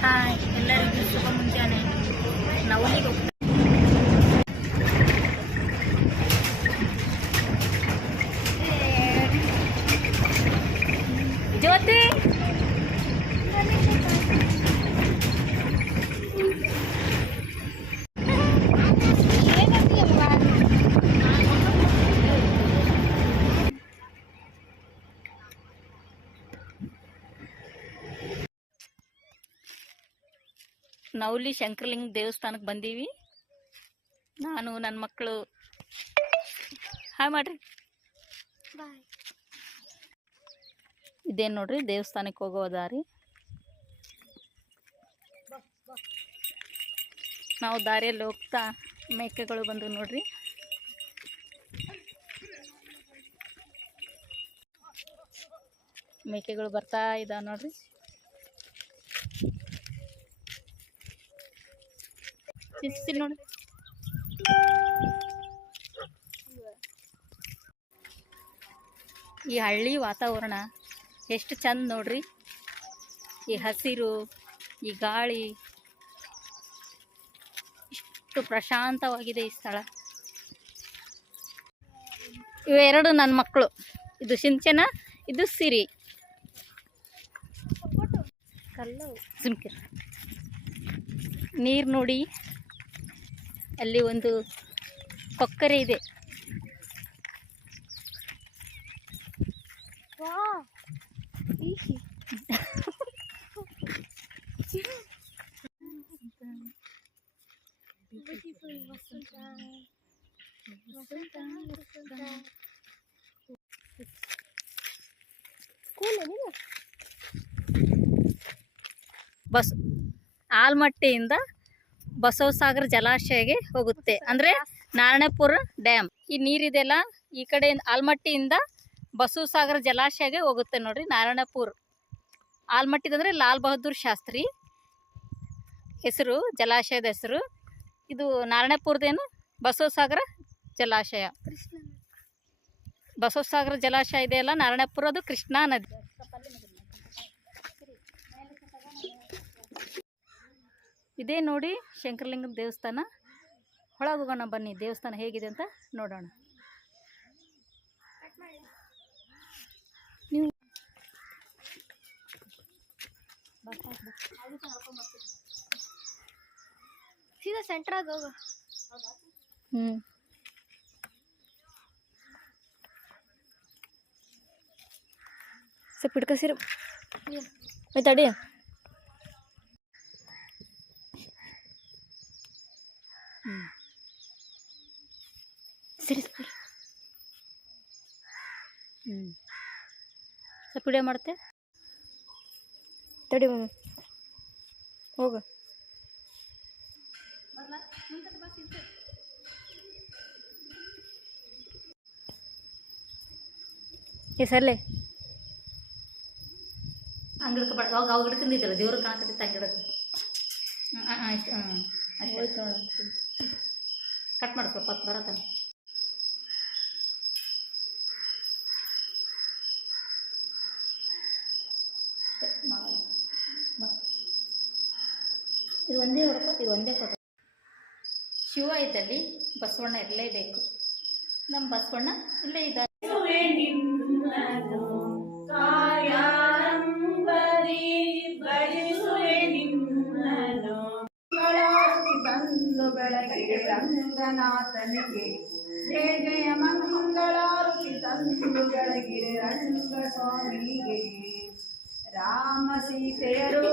Hi, ಎಲ್ಲರಿಗೂ ಶುಭ ಮುಂಜಾನೆ. ನವಲಿಗೆ ಹೋಗ್ತಾ ಜ್ಯೋತಿ ನವಲಿ ಶಂಕರಲಿಂಗ ದೇವಸ್ಥಾನಕ್ಕೆ ಬಂದೀವಿ. ನಾನು ನನ್ನ ಮಕ್ಕಳು. ಹಾಯ್ ಮಾಡ್ರಿ. ಇದೇನು ನೋಡ್ರಿ ದೇವಸ್ಥಾನಕ್ಕೆ ಹೋಗೋ ದಾರಿ. ನಾವು ದಾರಿಯಲ್ಲಿ ಹೋಗ್ತಾ ಮೇಕೆಗಳು ಬಂದು ನೋಡ್ರಿ. ಮೇಕೆಗಳು ಬರ್ತಾ ಇದ್ದಾವೆ ನೋಡ್ರಿ. ನೋಡಿ, ಈ ಹಳ್ಳಿ ವಾತಾವರಣ ಎಷ್ಟು ಚಂದ ನೋಡ್ರಿ. ಈ ಹಸಿರು, ಈ ಗಾಳಿ, ಇಷ್ಟು ಪ್ರಶಾಂತವಾಗಿದೆ ಈ ಸ್ಥಳ. ಇವೆರಡು ನನ್ನ ಮಕ್ಕಳು. ಇದು ಸಿಂಚನ, ಇದು ಸಿರಿ. ಸುಮ್ಕಿರ್. ನೀರು ನೋಡಿ, ಅಲ್ಲಿ ಒಂದು ಕೊಕ್ಕರೆ ಇದೆ. ಬಸ್ ಆಲ್ಮಟ್ಟಿಯಿಂದ ಬಸವಸಾಗರ ಜಲಾಶಯಕ್ಕೆ ಹೋಗುತ್ತೆ. ಅಂದರೆ ನಾರಾಯಣಪುರ ಡ್ಯಾಮ್. ಈ ನೀರಿದೆಲ್ಲ ಈ ಕಡೆ ಆಲ್ಮಟ್ಟಿಯಿಂದ ಬಸವಸಾಗರ ಜಲಾಶಯಕ್ಕೆ ಹೋಗುತ್ತೆ ನೋಡ್ರಿ. ನಾರಾಯಣಪುರ ಆಲ್ಮಟ್ಟಿದಂದರೆ ಲಾಲ್ ಬಹದ್ದೂರ್ ಶಾಸ್ತ್ರಿ ಹೆಸರು, ಜಲಾಶಯದ ಹೆಸರು. ಇದು ನಾರಾಯಣಪುರದೇನು ಬಸವಸಾಗರ ಜಲಾಶಯ. ಬಸವಸಾಗರ ಜಲಾಶಯ ಇದೆಯಲ್ಲ ನಾರಾಯಣಪುರ, ಅದು ಕೃಷ್ಣಾ ನದಿ. ಇದೇ ನೋಡಿ ಶಂಕರಲಿಂಗನ ದೇವಸ್ಥಾನ. ಒಳಗೆ ಹೋಗೋಣ ಬನ್ನಿ, ದೇವಸ್ಥಾನ ಹೇಗಿದೆ ಅಂತ ನೋಡೋಣ. ನೀವು ಸೀದಾ ಸೆಂಟ್ರಾಗ ಹೋಗ. ಸ್ವಲ್ಪ ಹಿಡ್ಕಸಿರು ತಡಿ. ಸರಿ ಸರಿ. ಸ್ವಲ್ಪ ವಿಡಿಯೋ ಮಾಡುತ್ತೆ ತಡಿ ಮಮ್ಮಿ. ಹೋಗ. ಸರ್ಲೆ ಅಂಗಡಕ್ಕೆ ಬಡ ಅವಾಗ ಅವಾಗ ಹಿಡ್ಕೊಂಡಿದ್ದಲ್ಲ, ದೇವ್ರು ಕಾಣಕತ್ತಿತ್ತು ಅಂಗಡಕ್ಕೆ. ಆಯ್ತು. ಆಯ್ತು ನೋಡ. ಕಟ್ ಮಾಡಿ ಸ್ವಲ್ಪ ಹೊತ್ತು ಬರತ್ತಾನೆ. ಇದು ಒಂದೇ ಹೊಡ್ಕೊ, ಇದು ಒಂದೇ ಕೊಟ್ಟು. ಶಿವ ಇದ್ದಲ್ಲಿ ಬಸವಣ್ಣ ಇರಲೇಬೇಕು. ನಮ್ಮ ಬಸವಣ್ಣ ಇಲ್ಲೇ ಇದ್ದಾರೆ. ತಂದು ಬೆಳಗ್ಗೆ ರಂಗನಾಥನಿಗೆ ಜಯ ಜಯ ಮಂಗಳಾರತಿ ತಂದು ಬೆಳಗಿರೆ ರಂಗ ಸ್ವಾಮಿಗೆ. ರಾಮ ಸೀತೆಯರು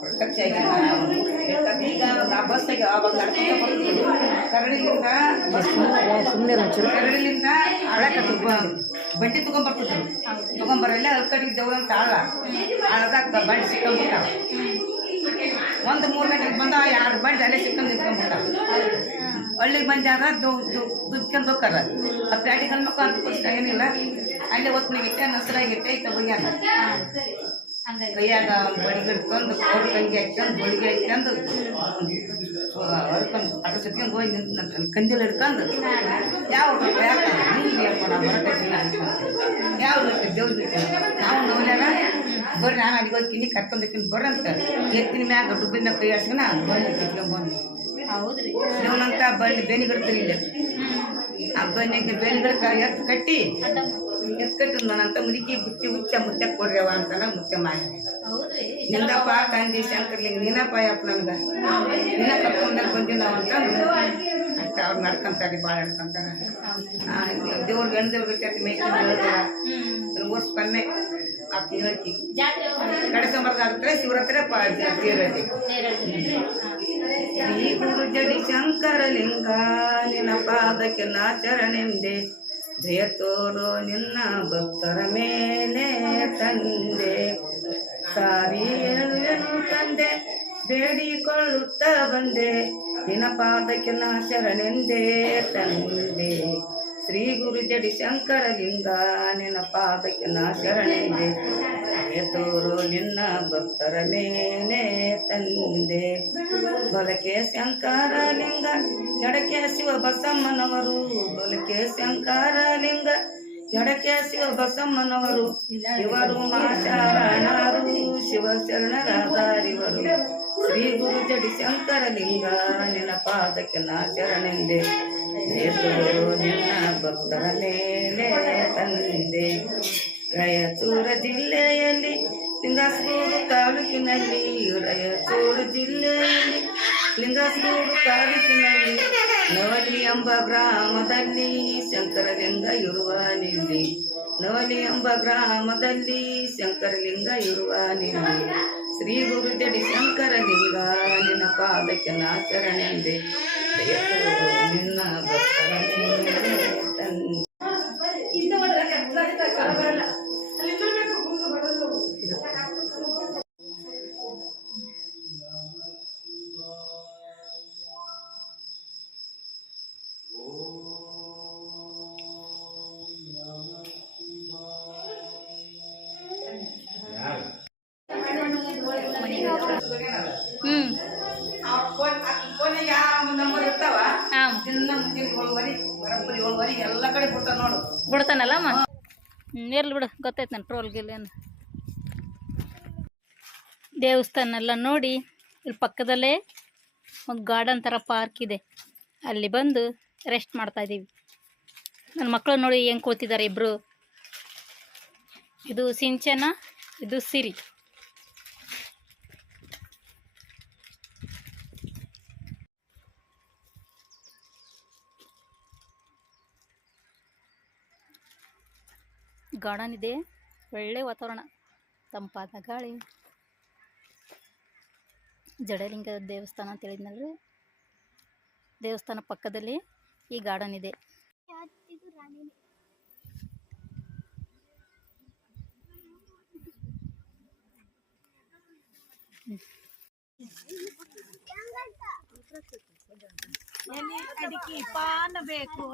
ಪ್ರತ್ಯಕ್ಷ ಈಗ ಬಸ್ಸಾಗ ಕರಡಿಲಿಂದ ಹಳಕ ಬಂಡಿ ತಗೊಂಡ್ಬರ್ತಿದ್ರು. ತಗೊಂಬರಲ್ಲ ಅಲ್ಕಡಿಗೆ ದೇವ್ರ ತಾಳ ಹಳದಾಗ ಬಂಡಿ ಸಿಕ್ಕೊಂಡ್ಬಿಟ್ಟಾವ. 1-3 ಗಂಟೆಗೆ ಬಂದ 2 ಬಂಡಿ ಅಲ್ಲೇ ಸಿಕ್ಕೊಂಡು ನಿಂತ್ಕೊಂಡ್ಬಿಟ್ಟಾವ. ಹಳ್ಳಿಗೆ ಬಂದಾರ ದುಡ್ಕೊಂಡು ಹೋಗ್ತಾರ. ಆ ಪ್ಯಾಟಿಗಳ ಮಕ್ಕಳು ಅಂತ ಏನಿಲ್ಲ, ಅಲ್ಲೇ ಒತ್ತನಿಗಿಟ್ಟೆ ನಸರಾಗಿಟ್ಟೆ ಇತ್ತ ಬಗ್ಯಾನ. ಕೈಯಾಗ ಬಡಿಗೆ ಹಿಡ್ಕೊಂಡು ಕೋಡ್ ಕಂಗಿ ಹಾಕ್ಕೊಂಡು ಬಡಿಗೆ ಹಾಕ್ಕೊಂಡು ಹೊರ್ಕೊಂಡು ಅಟ ಸುತ್ಕೊಂಡು ಹೋಗಿ ನಿಂತ ಕಂದಿಲ್ ಹಿಡ್ಕೊಂಡು ಯಾವ ಯಾವ ದೇವ್ರು ನಾವು ಬರ್ರಿ ನಾನು ಅಲ್ಲಿಗೆ ಹೋಗ್ತೀನಿ ಕರ್ಕೊಂಡೋಗ್ತೀನಿ ಬರ್ರಿ ಅಂತ ಎತ್ತಿನ ಮ್ಯಾಗ ಡುಬ್ಬಿನ ಮ್ಯಾಗ ಕೈ ಆಡ್ಸ್ಕೊಂಡು ಬನ್ನಿ ಕಿತ್ಕೊಂಡ್ಬಂದು ಹೌದ್ರಿ ಶಿವನಂತ ಬನ್ನಿ ಬೇನಿಗಿಡ್ತೀರಿ ಇಲ್ಲಿ ಆ ಬನ್ನಿಗೆ ಬೇನಿಗಿಡಕ ಎತ್ತು ಕಟ್ಟಿ ಎತ್ತು ಕಟ್ಟಿ ನಾನಂತ ಮುದುಕಿ ಬುತ್ತಿ ಹುಚ್ಚ ಮುತ್ತೆ ಕೊಡ್ರವ ಅಂತಲ್ಲ ಮುತ್ತೆ ಮಾಯ ಹೌದ್ರಿ ನಿಂದಪ್ಪ ತಂದೆ ಶಂಕರ್ಲಿಂಗ ನೀನಪ್ಪ ಯಪ್ಪ ನನಗೆ ನಿನ್ನ ಕರ್ಕೊಂಡಲ್ಲಿ ಬಂದಿಲ್ಲ ಅಂತ ಅಷ್ಟ ಅವ್ರು ನಡ್ಕೊಂತಾರೆ ಭಾಳ ನಡ್ಕೊಂತಾರೆ ದೇವ್ರಿಗೆ ಹೆಣ್ಣು ದೇವ್ರಿಗೆ ಗತಿ ಮೇಯ್ಕೊಂಡು ಹೇಳ್ತಾರ ವರ್ಷ ಕಮ್ಮೆ ಆತ ಹೇಳ್ತಿ ಕಡೆಸಂಬರ್ದಾಗ್ತಾರೆ ಶಿವರಾತ್ರಿ ತೀರೈತಿ ಶ್ರೀ ಗುರು ಜಡಿ ಶಂಕರಲಿಂಗ ನಿನ್ನ ಪಾದಕ್ಕೆ ನಾಚರಣೆಂದೆ ಜಯ ತೋರೋ ನಿನ್ನ ಭಕ್ತರ ಮೇಲೆ ತಂದೆ ಸಾರಿ ಹೇಳುವೆನು ತಂದೆ ಬೇಡಿಕೊಳ್ಳುತ್ತಾ ಬಂದೆ ನಿನ್ನ ಪಾದಕ್ಕೆ ನಾ ಶರಣೆಂದೇ ತಂದೆ ಶ್ರೀ ಗುರು ಜಡಿ ಶಂಕರಲಿಂಗ ನಿನ್ನ ಪಾದಕ್ಕೆ ನಾ ಶರಣೆಂದೆ ಜಯ ತೋರೋ ನಿನ್ನ ಭಕ್ತರ ಮೇಲೆ ತಂದೆ ಬಲಕೆ ಶಂಕರಲಿಂಗ ಎಡಕೆ ಶಿವ ಬಸಮ್ಮನವರು ಬಲಕೆ ಶಂಕರಲಿಂಗ ಎಡಕೆ ಶಿವ ಬಸಮ್ಮನವರು ಇವರು ಮಾಶಾರಣರು ಶಿವ ಶರಣರಾದಾರಿವರು ಶ್ರೀ ಗುರು ಜಡಿ ಶಂಕರಲಿಂಗ ನಿನ್ನ ಪಾದಕ್ಕೆ ನಾ ಶರಣೆಂದೆ ತೋರು ನಿನ್ನ ಭಕ್ತರ ಮೇಲೆ ತಂದೆ ರಾಯಚೂರು ಜಿಲ್ಲೆಯಲ್ಲಿ ಲಿಂಗಸ್ಗೂರು ತಾಲೂಕಿನಲ್ಲಿ ರಾಯಚೂರು ಜಿಲ್ಲೆಯಲ್ಲಿ ಲಿಂಗಸ್ಗೂರು ತಾಲೂಕಿನಲ್ಲಿ ನವಲಿ ಎಂಬ ಗ್ರಾಮದಲ್ಲಿ ಶಂಕರಲಿಂಗ ಇರುವ ನಿಲ್ಲಿ ನವಲಿ ಎಂಬ ಗ್ರಾಮದಲ್ಲಿ ಶಂಕರಲಿಂಗ ಇರುವ ನಿಲ್ಲಿ ಶ್ರೀ ಗುರು ಜಡಿ ಶಂಕರಲಿಂಗ ನಿನ್ನ ಪಾದಕ್ಕೆ ನಾ ಶರಣೆಂದೆ ನಿನ್ನ ಭಕ್ತರ ಮೇಲೆ ತಂದೆ ನಂಬರ್ ಇರ್ತಾವ ದಿನ ಮುಂದಿನ 7 ಬರೋಬ್ಬರಿ 7 ಎಲ್ಲ ಕಡೆ ಬಿಡ್ತಾರ ನೋಡು ಬಿಡ್ತಾನಲ್ಲ ಅಮ್ಮ ಇರ್ಲಿ ಬಿಡು ಗೊತ್ತಾಯ್ತು ನಾನು ಟ್ರೋಲ್ ಗಿಲ್ ಏನು ದೇವಸ್ಥಾನ ಎಲ್ಲ ನೋಡಿ ಇಲ್ಲಿ ಪಕ್ಕದಲ್ಲೇ ಒಂದು ಗಾರ್ಡನ್ ಥರ ಪಾರ್ಕ್ ಇದೆ ಅಲ್ಲಿ ಬಂದು ರೆಸ್ಟ್ ಮಾಡ್ತಾಯಿದ್ದೀವಿ ನನ್ನ ಮಕ್ಕಳು ನೋಡಿ ಹೆಂಗೆ ಕೂತಿದ್ದಾರೆ ಇಬ್ಬರು ಇದು ಸಿಂಚನ ಇದು ಸಿರಿ ಗಾರ್ಡನ್ ಇದೆ ಒಳ್ಳೆ ವಾತಾವರಣ ತಂಪಾದ ಗಾಳಿ ಜಡಲಿಂಗ ದೇವಸ್ಥಾನ ಅಂತ ಹೇಳಿದ್ನಲ್ರಿ ದೇವಸ್ಥಾನ ಪಕ್ಕದಲ್ಲಿ ಈ ಗಾರ್ಡನ್ ಇದೆ ಅಡಿಕೆ ಪಾನ ಬೇಕು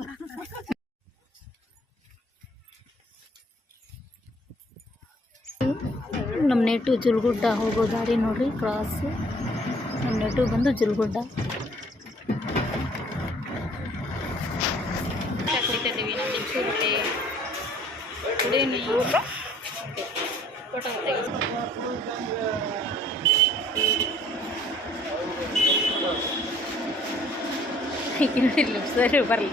ನಮ್ಮ ನೆಟ್ಟು ಜುಲ್ಗುಡ್ಡ ಹೋಗೋ ದಾರಿ ನೋಡ್ರಿ ಕ್ರಾಸ್ ನಮ್ಮ ನೆಟ್ಟು ಬಂದು ಜುಲ್ಗುಡ್ಡ ಕುಡಿತಿದ್ದೀವಿ ನಮ್ಮ ನಿಂಚೂರೊಟ್ಟೆ ಕುಡಿ ನೀರು ಫೋಟೋ ತೆಗೆದು ಸರಿ ಬರಲಿ